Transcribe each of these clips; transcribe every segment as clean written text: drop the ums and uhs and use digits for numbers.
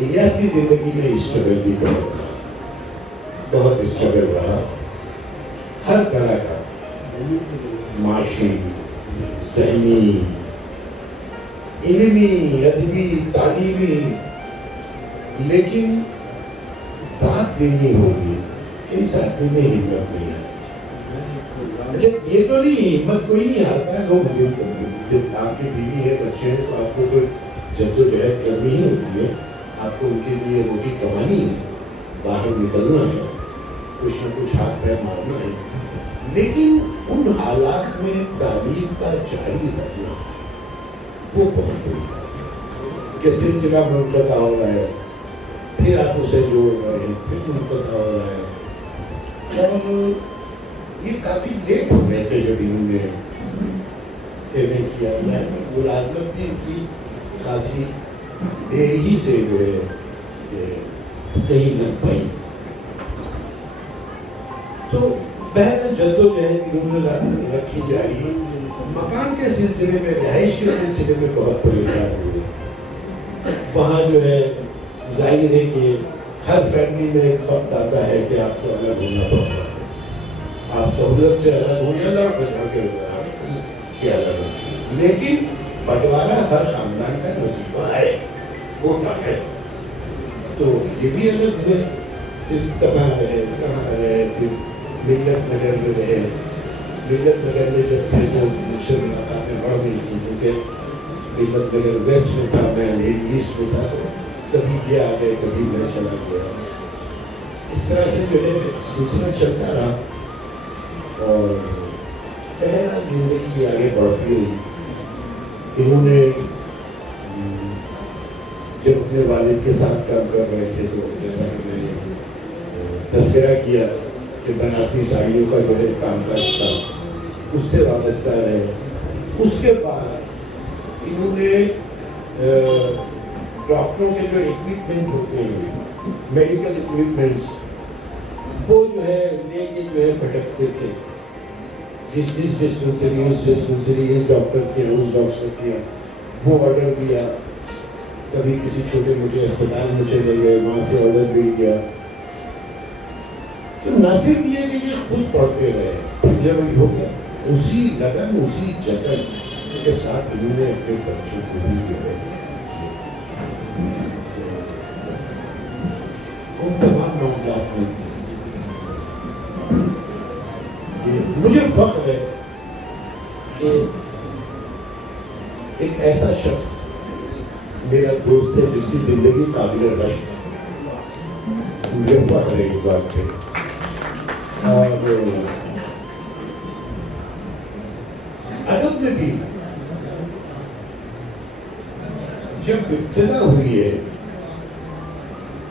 الیاس کی زندگی میں اسٹرگل بھی بہت اسٹرگل رہا، ہر طرح کا، معاشی، ذہنی، علمی، ادبی، تعلیمی، لیکن بات دینی ہوگی کہ اس آدمی میں ہمت نہیں ہے۔ اچھا یہ تو نہیں، ہمت کوئی نہیں آتا ہے، لوگ جب آپ کی بیوی ہے، بچے ہیں، تو آپ کو تو جدوجہد کرنی ہی ہوتی ہے، آپ کو ان کے لیے روٹی کمانی ہے، باہر نکلنا ہے، کچھ نہ کچھ ہاتھ پیر مارنا ہے، لیکن ان حالات میں تعلیم کا جاری رکھنا وہ بہت بڑی بات ہے کہ سلسلہ منقطع ہو رہا ہے، پھر آپ اسے جوڑ رہے ہیں، پھر منقطع ہو رہا ہے، اور یہ کافی لیٹ ہو گئے تھے جب انہوں نے کیا۔ میں ملازمت بھی ان کی خاصی دیر ہی سے جو ہے کہیں لگ پائی، تو بہرحال جدوجہد انہوں نے رکھی جاری۔ مکان کے سلسلے میں، رہائش کے سلسلے میں بہت پریشان ہوئے۔ وہاں جو ہے ظاہر ہے کہ ہر فیملی میں ایک وقت آتا ہے کہ آپ کو الگ ہونا پڑتا ہے، آپ سہولت سے الگ ہو یا لڑ بجا کے الگ ہو، لیکن بٹوارا ہر خاندان کا نصیبہ ہے، ہوتا ہے۔ تو یہ بھی الگ ہوئے، پھر کہاں رہے، پھر ملت نگر میں رہے۔ ملت نگر میں جب تھے تو مجھ سے ملاقاتیں بڑھ گئی تھی، کیونکہ ملت نگر ویسٹ میں تھا، میں ایسٹ میں تھا، تو کبھی یہ آ گئے، کبھی میں چلا گیا، اس طرح سے جو ہے سلسلہ چلتا رہا، اور بہرحال زندگی آگے بڑھتی رہی۔ انہوں نے جب اپنے والد کے ساتھ کام کر رہے تھے تو جیسا کہ میں نے تذکرہ کیا کہ بنارسی ساڑیوں کا جو ہے کام کاج تھا، اس سے وابستہ رہے۔ اس کے بعد انہوں نے ڈاکٹروں کے جو اکوپمنٹ ہوتے ہیں، میڈیکل اکوپمنٹس، وہ جو ہے لے کے جو ہے بھٹکتے تھے، اس ڈسپنسری اس ڈاکٹر کے، اس ڈاکٹر کے، وہ آرڈر دیا، کبھی کسی چھوٹے موٹے اسپتال میں چلے گئے، وہاں سے آرڈر مل گیا۔ تو نہ صرف یہ کہ یہ خود پڑھتے رہے، پھر جب ہو گیا اسی لگن، اسی جتن کے ساتھ انہوں نے اپنے بچوں کو بھی جو ہے ان تمام معاملات میں مجھے فخر ہے کہ ایک ایسا شخص میرا دوست ہے جس کی زندگی قابل رشک، مجھے فخر ہے اس بات پہ۔ اور ادب میں بھی جب ابتدا ہوئی ہے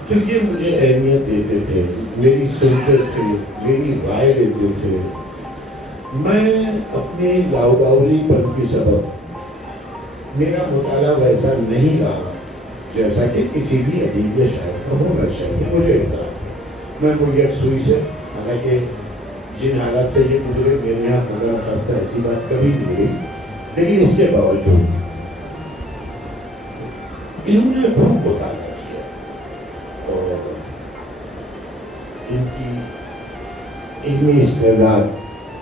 تو یہ مجھے اہمیت دیتے تھے، میری سنتے تھے، میری رائے لیتے تھے۔ میں اپنی لاؤداولی پن کی سبب میرا مطالعہ ویسا نہیں رہا جیسا کہ کسی بھی ادیب یا شاعر کا ہونا چاہیے، مجھے اعتراف۔ میں کوئی یکسوئی سے، حالانکہ جن حالات سے یہ گزرے میرے یہاں خدا خاصہ ایسی بات کبھی نہیں ہوئی، لیکن اس کے باوجود انہوں نے بہت مطالعہ کیا اور ان کی علمی استعداد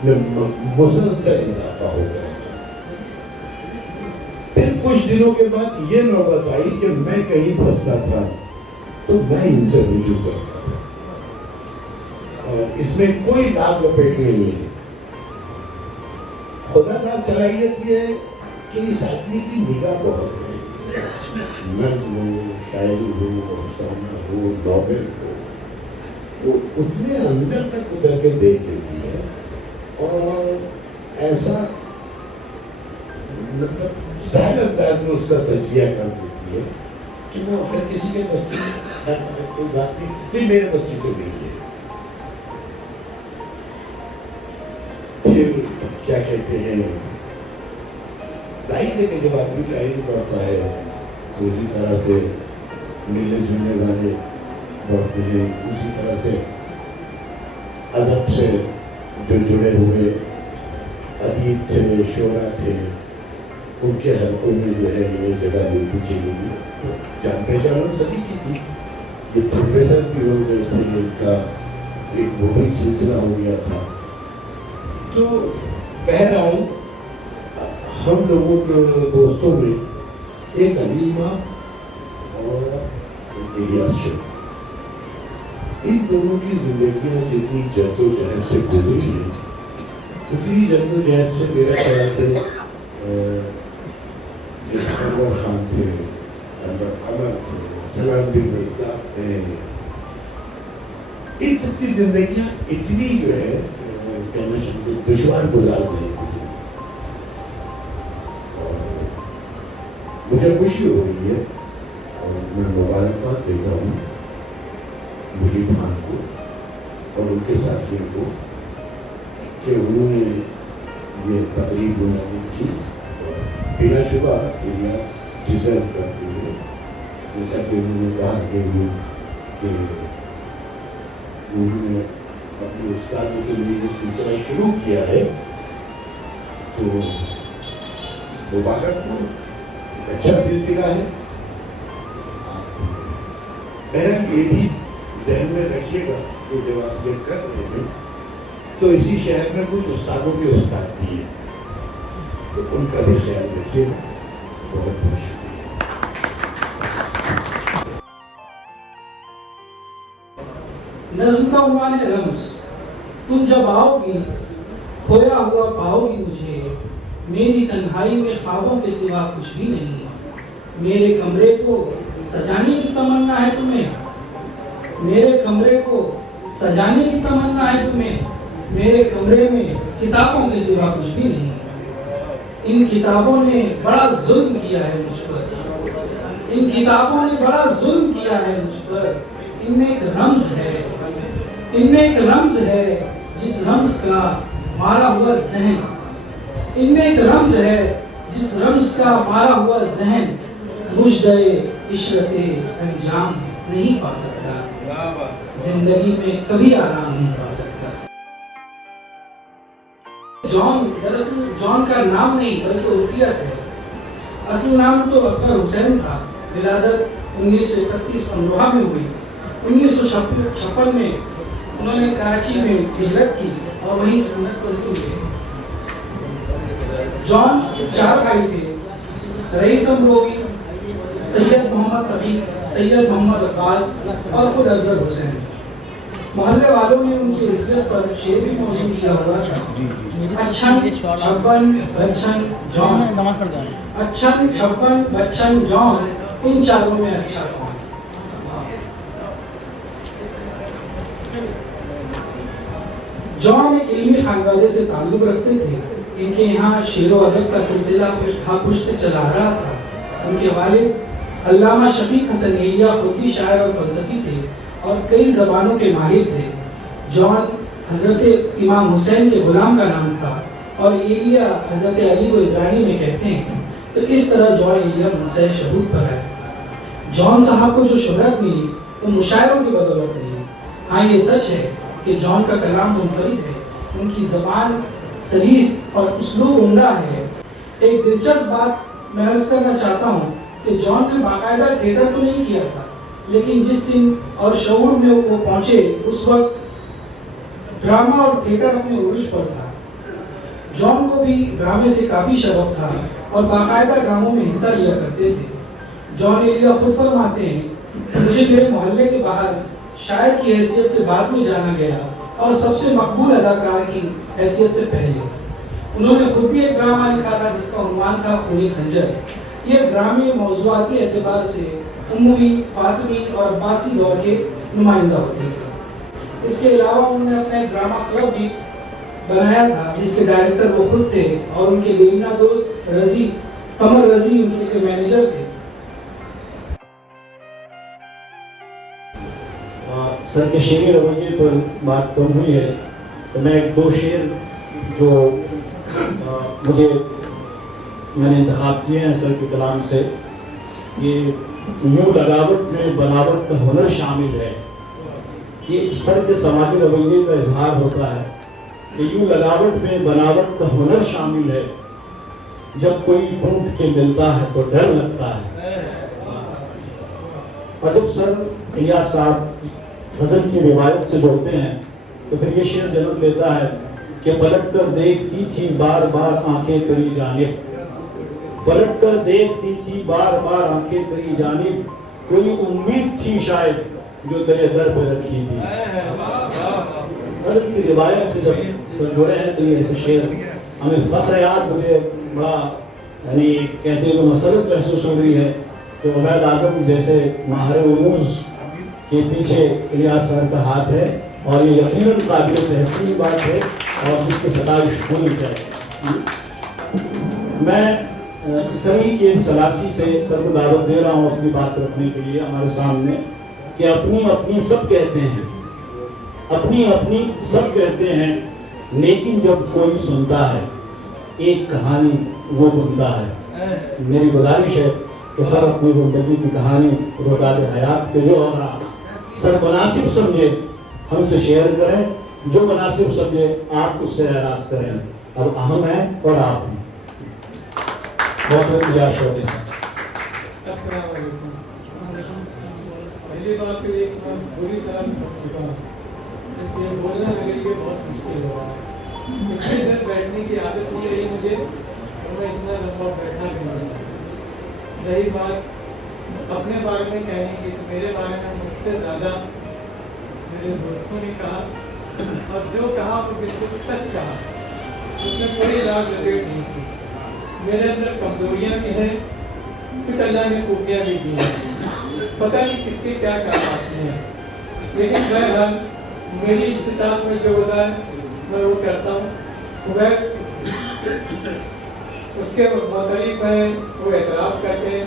میں مسلسل اضافہ ہو گیا۔ پھر کچھ دنوں کے بعد یہ نوبت آئی کہ میں کہیں پھنستا تھا تو میں ان سے رجوع کرتا تھا، اور اس میں کوئی لاگ لپیٹ نہیں ہے۔ خدا کا صلاحیت یہ ہے کہ اس آدمی کی نگاہ بہت ہے، نظم ہو، شاعری ہو، افسانہ ہو، ناول ہو، وہ اتنے اندر تک اتر کے دیکھ لیتی ہے، اور ایسا مطلب سہل انداز میں اس کا تجزیہ کر دیتی ہے کہ وہ ہر کسی کے بس کی کوئی بات نہیں، پھر میرے بس کی تو نہیں ہے۔ پھر کیا کہتے ہیں، ظاہر ہے کہ جب آدمی تعلیم کرتا ہے تو اسی طرح سے ملنے جلنے والے بڑھتے ہیں، اسی طرح سے ادب سے جو جڑے ہوئے ادیب تھے، شعراء تھے، ان کے حلقوں میں جو ہے یہ جگہ ملتی چلی گئی۔ جان پہچان سبھی کی تھی. یہ پروفیسر بھی ہو گئے تھے, ان کا ایک موبائل سلسلہ ہو گیا تھا. تو بہرحال ہم لوگوں کے دوستوں میں ایک علیمہ اور الیاس شاہ, ان دونوں کی زندگیاں جتنی جد و جہد سے گزری ہیں, اتنی جد و جہد سے میرا خیال سے انور خان تھے, انور تھے, سلام بن مرزا ہیں, ان سب کی زندگیاں اتنی جو ہے کہنا چاہتے دشوار گزار گئی. اور مجھے خوشی ہو رہی ہے اور میں مبارکباد دیتا ہوں مجیب خان کو اور ان کے ساتھیوں کو کہ انہوں نے یہ تقریب منعقد کی. بلا شبہ الیاس ڈیزرو کرتے ہیں, جیسا کہ انہوں نے کہا کہ انہوں نے اپنے استادوں کے لیے یہ سلسلہ شروع کیا ہے, تو مبارک ہو, اچھا سلسلہ ہے. بہرحال یہ بھی ذہن میں رکھیے گا کہ جب آپ یہ کر رہے ہیں تو اسی شہر میں کچھ استادوں کے استاد بھی ہیں, تو ان کا بھی خیال رکھیے گا. بہت بہت شکریہ. نظم کا عنوان ہے رمز. تم جب آؤ گی کھویا ہوا پاؤ گی مجھے, میری تنہائی میں خوابوں کے سوا کچھ بھی نہیں. میرے کمرے کو سجانے کی تمنا ہے تمہیں, میرے کمرے کو سجانے کی تمنا ہے تمہیں, میرے کمرے میں کتابوں کے سوا کچھ بھی نہیں. ان کتابوں نے بڑا ظلم کیا ہے مجھ پر, ان کتابوں نے بڑا ظلم کیا ہے مجھ پر. ان میں ایک رمز ہے, ان میں ایک رمز ہے جس رمز کا مارا ہوا ذہن, ان میں ایک رمز ہے جس رمز کا مارا ہوا ذہن مجدے عشرت انجام نہیں پا سکتا, زندگی میں کبھی آرام نہیں پا سکتا. جان دراصل جان کا نام نہیں بلکہ عرفیت ہے. اصل نام تو اصغر حسین تھا. ولادت 1931 امروہہ میں ہوئی. 1956 میں انہوں نے کراچی میں ہجرت کی اور وہیں سنت پذیر ہوئے. جان 4 بھائی تھے, رئیس امروی, سید محمد تقی, سید محمد عباس اور خود اصغر حسین. محلے والوں نے ان کی عزت پر شعر بھی موزوں کیا ہوا تھا. اچھن چھپن بچن جان, اچھن چھپن بچن جان, ان چاروں میں اچھا کون. جان ایک علمی خانوادے سے تعلق رکھتے تھے. ان کے یہاں شعر و ادب کا سلسلہ پشت چلا رہا تھا. ان کے والد علامہ شفیق حسن ایلیا خود بھی شاعر اور فلسفی تھے اور کئی زبانوں کے ماہر تھے. جان حضرت امام حسین کے غلام کا نام تھا اور ایلیا حضرت علی کو عبرانی میں کہتے ہیں. تو اس طرح جان ایلیا منصر شہود پر ہے. جان صاحب کو جو شہرت ملی وہ مشاعروں کی بدولت نہیں. ہاں یہ سچ ہے کہ جان کا کلام منفرد ہے, ان کی زبان سلیس اور اسلوب عمدہ ہے. ایک دلچسپ بات میں عرض کرنا چاہتا ہوں کہ جان نے باقاعدہ تھیٹر تو نہیں کیا تھا, لیکن جس سن اور شعور میں وہ پہنچے اس وقت ڈرامہ اور تھیٹر اپنے عروج پر تھا. جان کو بھی ڈرامے سے کافی شغف تھا اور باقاعدہ ڈراموں میں حصہ لیا کرتے تھے. جان ایلیا خود فرماتے ہیں, مجھے میرے محلے کے باہر شاعر کی حیثیت سے بعد میں جانا گیا اور سب سے مقبول اداکار کی حیثیت سے پہلے. انہوں نے خود بھی ایک ڈرامہ لکھا تھا جس کا عنوان تھا خونی خنجر. یہ ڈرامے موضوعاتی اعتبار سے اموی, فاطمی اور عباسی دور کے نمائندہ ہوتے ہیں. اس کے علاوہ انہوں نے اپنا ایک ڈرامہ کلب بھی بنایا تھا جس کے ڈائریکٹر وہ خود تھے اور ان کے دیرینہ دوست رضی, قمر رضی ان کے مینیجر تھے. سر کے شعری رویے پر بات کم ہوئی ہے تو میں ایک 2 شعر جو مجھے میں نے انتخاب کیے ہیں سر کے کلام سے. یہ یوں لگاوٹ میں بناوٹ کا ہنر شامل ہے. یہ سر کے سماجی رویے کا اظہار ہوتا ہے کہ یوں لگاوٹ میں بناوٹ کا ہنر شامل ہے, جب کوئی ڈھونڈ کے ملتا ہے تو ڈر لگتا ہے. اور جب سر الیاس صاحب غزل کی روایت سے جوڑتے ہیں تو پھر یہ شعر جنم لیتا ہے کہ پلٹ کر دیکھتی تھی بار بار آنکھیں تیری جانب، پلٹ کر دیکھتی تھی بار بار آنکھیں تیری جانب، کوئی امید تھی شاید جو تیرے در پہ رکھی تھی۔ غزل کی روایت سے جب سر جوڑے ہیں تو یہ ایسے شعر ہمیں فخر یاد، مجھے بڑا یعنی کہتے ہوئے مسرت محسوس ہو رہی ہے کہ عبید اعظم جیسے ماہر رموز کے پیچھے الیاس سر کا ہاتھ ہے، اور یہ یقیناً قابل تحسین بات ہے اور جس کی ستائش ہونی چاہیے۔ میں سری کے سلاسی سے سر کو دعوت دے رہا ہوں اپنی بات رکھنے کے لیے ہمارے سامنے کہ اپنی اپنی سب کہتے ہیں، اپنی اپنی سب کہتے ہیں، لیکن جب کوئی سنتا ہے ایک کہانی وہ بنتا ہے۔ میری گزارش ہے کہ سر اپنی زندگی کی کہانی رکاب حیات کے جو اور سر مناسب سمجھے ہم سے شیئر کریں، جو مناسب سمجھے آپ اس سے اعراض کریں، اور اہم ہے اور آپ ہیں۔ بہت بہت شکریہ شعبے سے۔ السلام علیکم۔ پہلی بات تو ایک میں بری طرح پھنس چکا ہوں، یہ بولنا میرے لیے بہت مشکل ہو رہا ہے۔ اتنی دیر بیٹھنے کی عادت نہیں رہی مجھے، اور میں اتنا لمبا بیٹھا بھی نہیں۔ رہی بات اپنے بارے میں کہنے کی، میرے بارے میں مجھ سے زیادہ میرے دوستوں نے کہا، اور جو کہا وہ بالکل سچ کہا، اس میں کوئی راگ رگڑ نہیں تھی۔ میرے اندر کمزوریاں بھی ہیں، کچھ اللہ نے خوبیاں بھی دی ہیں، پتہ نہیں کس کے کیا کام آتی ہیں، لیکن بہرحال میری استطاعت میں جو ہوتا ہے میں وہ کرتا ہوں۔ وہ اس کے مختلف ہیں، وہ اعتراف کرتے ہیں،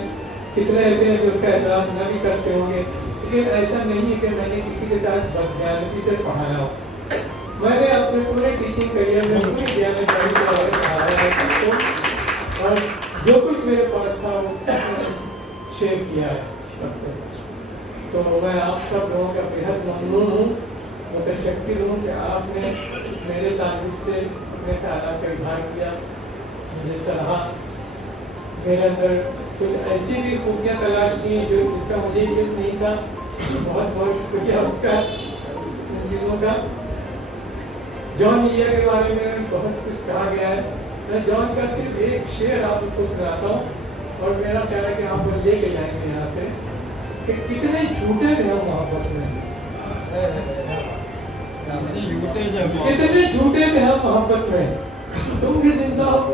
کتنے ایسے ہیں جو اس کا اعتراف نہ بھی کرتے ہوں گے، لیکن ایسا نہیں ہے کہ میں نے کسی کے ساتھ بددیانتی سے پڑھایا ہو۔ میں نے اپنے پورے ٹیچنگ کیریئر میں پوری دیانتداری کے بارے میں پڑھایا ہے، اور جو کچھ میرے پاس تھا وہ شیئر کیا ہے۔ تو میں آپ سب لوگوں کا بےحد ممنون ہوں، متشکر ہوں کہ آپ نے میرے تعلق سے اپنے خیالات کا اظہار کیا، مجھے سراہا، میرے اندر کچھ ایسی بھی خوبیاں تلاش کی جو جس کا مجھے علم نہیں تھا۔ بہت بہت شکریہ اس کا، ان چیزوں کا۔ جان میا کے بارے میں بہت کچھ کہا گیا ہے، میں جان کا صرف ایک شعر آپ کو سناتا ہوں، اور میرا خیال ہے کہ آپ وہ لے کے جائیں گے یہاں سے، کہ کتنے جھوٹے تھے ہم محبت میں، کتنے جھوٹے تھے ہم محبت میں، تم بھی زندہ ہو،